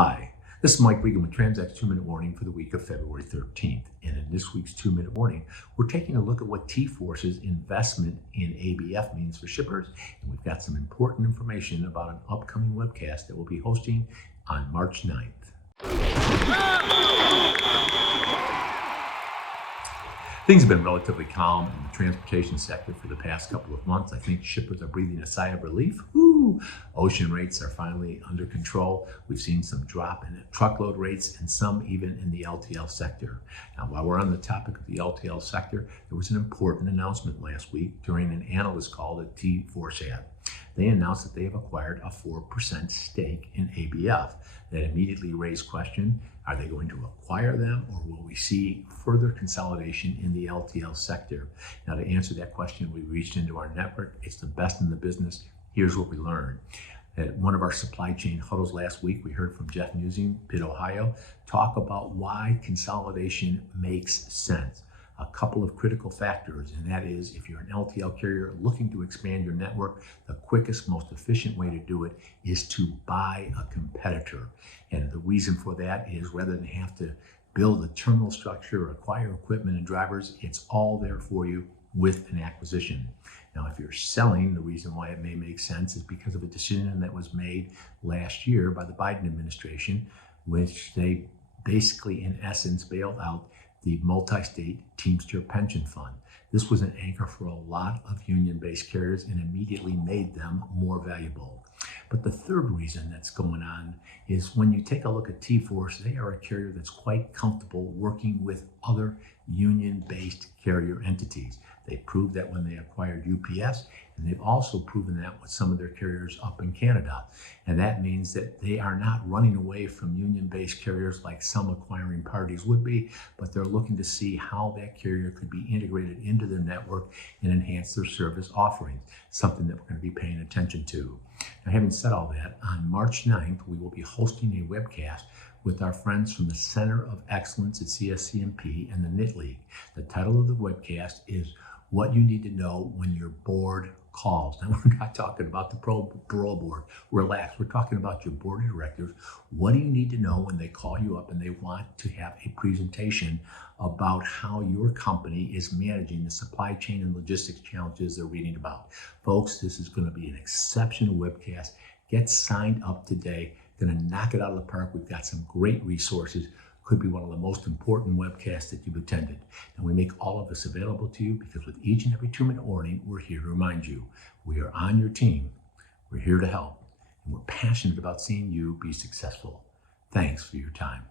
Hi, this is Mike Regan with Transact's 2-Minute Warning for the week of February 13th. And in this week's 2-Minute Warning, we're taking a look at what T-Force's investment in ABF means for shippers. And we've got some important information about an upcoming webcast that we'll be hosting on March 9th. Things have been relatively calm in the transportation sector for the past couple of months. I think shippers are breathing a sigh of relief. Woo! Ocean rates are finally under control. We've seen some drop in truckload rates and some even in the LTL sector. Now, while we're on the topic of the LTL sector, there was an important announcement last week during an analyst call that T-Force had. They announced that they have acquired a 4% stake in ABF. That immediately raised question, are they going to acquire them, or will we see further consolidation in the LTL sector? Now, to answer that question, we reached into our network. It's the best in the business. Here's what we learned. At one of our supply chain huddles last week, we heard from Jeff Musing, Pitt, Ohio, talk about why consolidation makes sense. A couple of critical factors, and that is if you're an LTL carrier looking to expand your network, the quickest, most efficient way to do it is to buy a competitor. And the reason for that is rather than have to build a terminal structure or acquire equipment and drivers, it's all there for you with an acquisition. Now, if you're selling, the reason why it may make sense is because of a decision that was made last year by the Biden administration, which they basically, in essence, bailed out the multi-state Teamster pension fund. This was an anchor for a lot of union-based carriers and immediately made them more valuable. But the third reason that's going on is when you take a look at T-Force, they are a carrier that's quite comfortable working with other union-based carrier entities. They proved that when they acquired UPS, and they've also proven that with some of their carriers up in Canada. And that means that they are not running away from union-based carriers like some acquiring parties would be, but they're looking to see how that carrier could be integrated into their network and enhance their service offerings, something that we're going to be paying attention to. Now, having said all that, on March 9th, we will be hosting a webcast with our friends from the Center of Excellence at CSCMP and the Knit League. The title of the webcast is What You Need to Know When Your Board Calls. Now, we're not talking about the parole board. Relax. We're talking about your board of directors. What do you need to know when they call you up and they want to have a presentation about how your company is managing the supply chain and logistics challenges they're reading about? Folks, this is going to be an exceptional webcast. Get signed up today. Going to knock it out of the park. We've got some great resources. Could be one of the most important webcasts that you've attended. And we make all of this available to you because with each and every 2-minute warning, we're here to remind you, we are on your team. We're here to help. And we're passionate about seeing you be successful. Thanks for your time.